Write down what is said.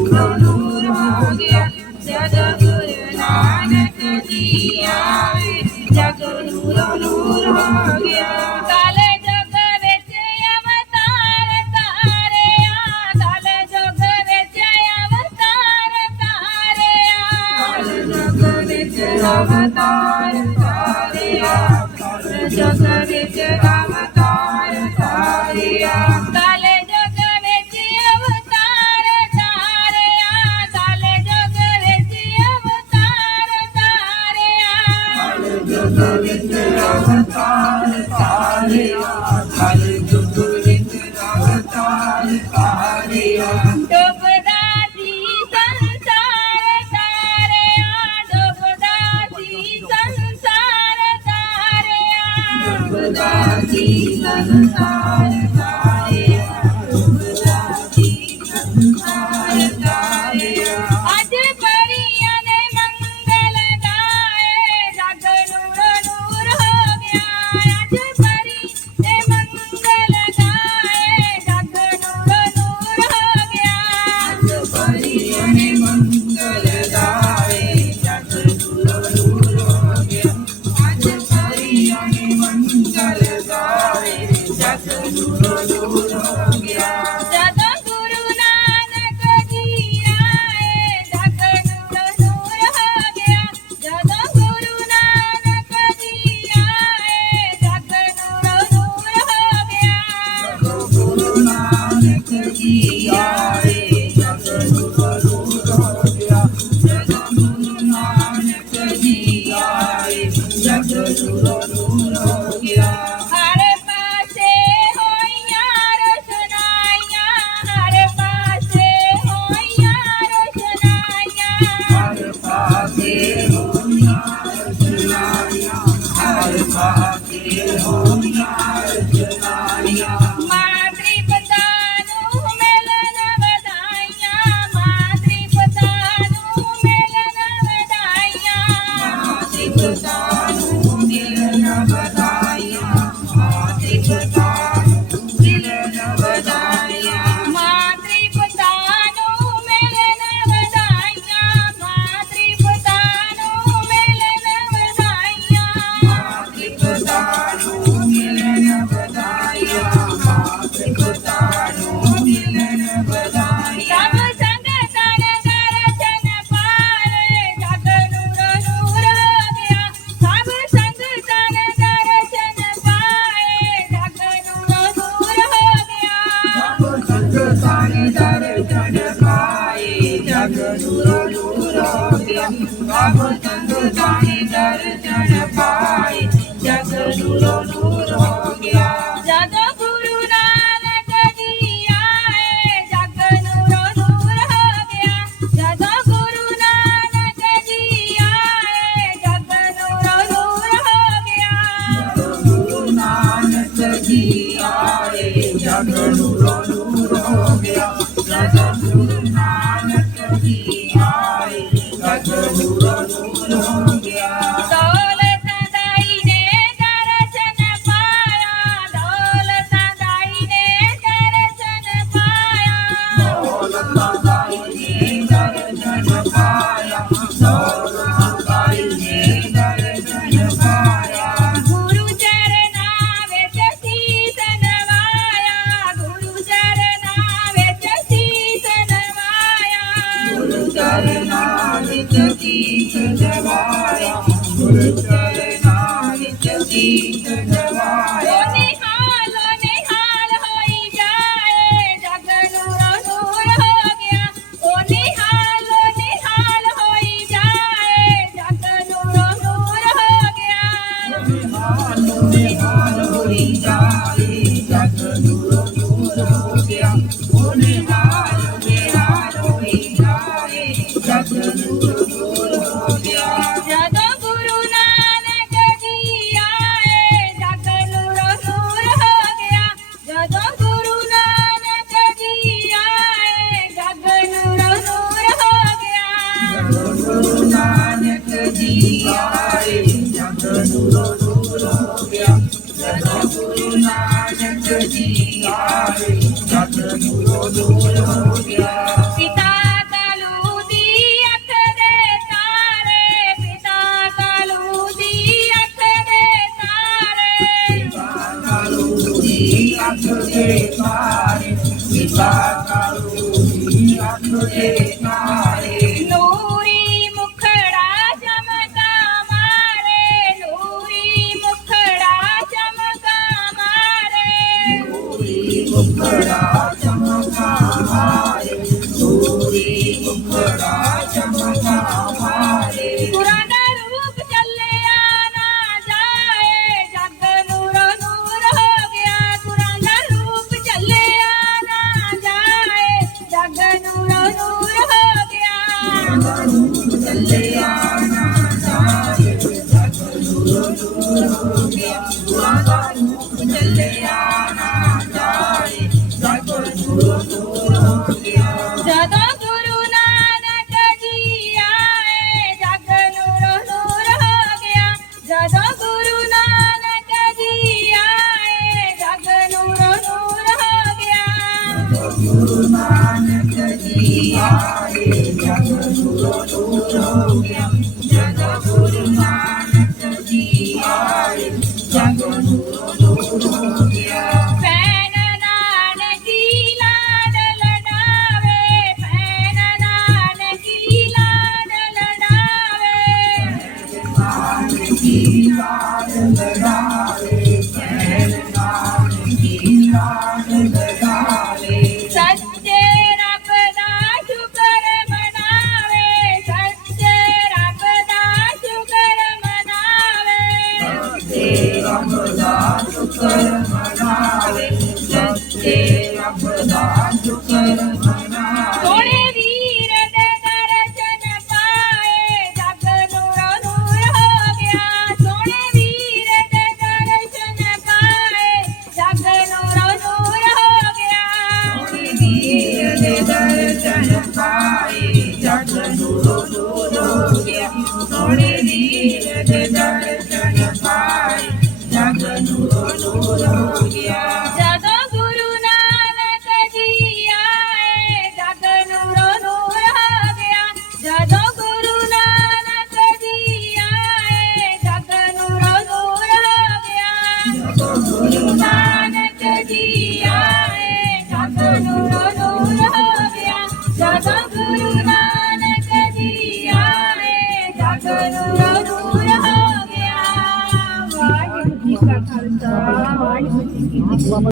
Neuro नूर हो गया, जग गुरु नानक जी आए, जग नूरो नूर हो गया। काले जग विच अवतार तारिया, काले जग विच अवतार तारिया, काले जग विच अवतार तारिया, काले जग विच अवतार तारिया, काले जग विच अवतार तारिया, काले जग विच अवतार तारिया, काले जग विच अवतार तारिया, काले जग विच अवतार तारिया। डुबदा सी संसार तारिया, डुबदा सी संसार तारिया, डुबदा सी संसार तारिया, डुबदा सी संसार तारिया। अज परियां ने मंगल गाए, जग नूरो नूर हो गया, अज परी ने मंगल गाए, जग नूरो नूर हो गया, अज परियां ने मंगल गाए, जग नूरो नूर हो गया, अज परियां ने मंगल गाए, जग नूरो नूर हो गया। जदों गुरु नानक जी आए, जग नूरो नूर हो गया, जदों गुरु नानक जी आए, जग नूरो नूर हो गया, जदों गुरु नानक जी आए, जग नूरो नूर हो गया, जदों गुरु नानक जी आए, जग नूरो नूर हो गया। हर पासे होइयां रोशनाइयां, हर पासे होइयां रोशनाइयां, हर पासे होइयां रोशनाइयां, हर पासे होइयां रोशनाइयां। मातृ पिता नूं मिलन वधाइयां, मातृ पिता नूं मिलन वधाइयां, मातृ पिता नूं मिलन वधाइयां, मातृ पिता नूं मिलन वधाइयां, मातृ पिता नूं मिलन वधाइयां, मातृ पिता नूं मिलन वधाइयां, मातृ पिता नूं मिलन वधाइयां, मातृ पिता नूं मिलन वधाइयां। सब संगतन दर्शन पाए, जग नूरो नूर हो गया, सब संगतन दर्शन पाए, जग नूरो नूर हो गया, सब संगतन दर्शन पाए, जग नूरो नूर हो गया, सब संगतन दर्शन पाए, जग नूरो नूर हो गया। जदों गुरु नानक जी आए, जग नूरो नूर हो गया, जदों गुरु नानक जी आए, जग नूरो नूर हो गया, जदों गुरु नानक जी आए, जग नूरो नूर हो गया, जदों गुरु नानक जी आए, जग नूरो नूर हो गया। दौलत दाई ने दर्शन पाया, दौलत दाई ने दर्शन पाया, दौलत दाई ने दर्शन पाया, दौलत दाई ने दर्शन पाया। गुरु चरनां विच सीस नवाया, गुरु चरनां विच सीस नवाया, गुरु चरनां विच सीस नवाया, गुरु चरनां विच सीस नवाया। ओ निहाल होई जाए, जग नूरो नूर हो गया, ओ निहाल होई जाए, जग नूरो नूर हो गया, निहाल होई जाए, जग नूरो नूर हो गया, ओ निहाल होई जाए, जग नूरो नूर हो गया। जदों गुरु नानक जी आए, जग नूरो नूर हो गया, जदों गुरु नानक जी आए, जग नूरो नूर हो गया, जदों गुरु नानक जी आए, जग नूरो नूर हो गया, जदों गुरु नानक जी आए, जग नूरो नूर हो गया। पिता ਨੂਰੀ ਮੁਖੜਾ ਚਮਕਾ ਮਾਰੇ ਨੂਰੀ ਮੁਖੜਾ ਚਮਕਾ ਮਾਰੇ ਗੁਰਾਂ ਦਾ ਰੂਪ ਚੱਲਿਆ ਨਾ ਜਾਏ ਜਗ ਨੂਰੋ ਨੂਰ ਹੋ ਗਿਆ ਗੁਰਾਂ ਦਾ ਰੂਪ ਚੱਲਿਆ ਨਾ ਜਾਏ ਜਗ ਨੂਰੋ ਨੂਰ ਹੋ ਗਿਆ ਜਦੋਂ ਗੁਰੂ ਨਾਨਕ ਜੀ ਆਏ ਜਗ ਨੂਰੋ ਨੂਰ ਹੋ ਗਿਆ ਜਦੋਂ ਗੁਰੂ ਨਾਨਕ ਜੀ ਆਏ ਜਗ ਨੂਰੋ ਨੂਰ ਹੋ ਗਿਆ ਭੈਣ ਨਾਨਕੀ ਲਾਡ ਲਡਾਵੇ ਭੈਣ ਨਾਨਕੀ ਲਾਡ ਲਡਾਵੇ ਸੱਚੇ ਰੱਬ ਦਾ ਸ਼ੁਕਰ ਮਨਾਵੇ ਸੱਚੇ ਰੱਬ ਦਾ ਸ਼ੁਕਰ ਮਨਾਵੇ ਸੋਹਣੇ ਵੀਰ ਦੇ ਦਰਸ਼ਨ ਪਾਏ ਜਗ ਨੂਰੋ ਨੂਰ ਹੋ ਗਿਆ ਸੋਹਣੇ ਵੀਰ ਦੇ ਦਰਸ਼ਨ ਪਾਏ ਜਗ ਨੂਰੋ ਨੂਰ ਹੋ ਗਿਆ ਜਦੋਂ ਗੁਰੂ ਨਾਨਕ ਜੀ ਆਏ ਜਗ ਨੂਰੋ ਨੂਰ ਹੋ ਗਿਆ ਜਦੋਂ ਗੁਰੂ ਨਾਨਕ ਜੀ ਆਏ ਜਗ ਨੂਰੋ ਨੂਰ ਹੋ ਗਿਆ ਗੁਰੂ ਨਾਨਕ ਜੀ ਆਏ ਜਗ ਨੂਰੋ ਨੂਰ ਹੋ ਗਿਆ ਜਦੋਂ ਗੁਰੂ ਨਾਨਕ ਜੀ ਆਏ ਜਗ ਨੂਰੋ ਨੂਰ ਹੋ ਗਿਆ ਵਾਹਿਗੁਰੂ ਜੀ ਕਾ ਖਾਲਸਾ ਵਾਹਿਗੁਰੂ ਜੀ ਕੀ ਫਤਿਹ।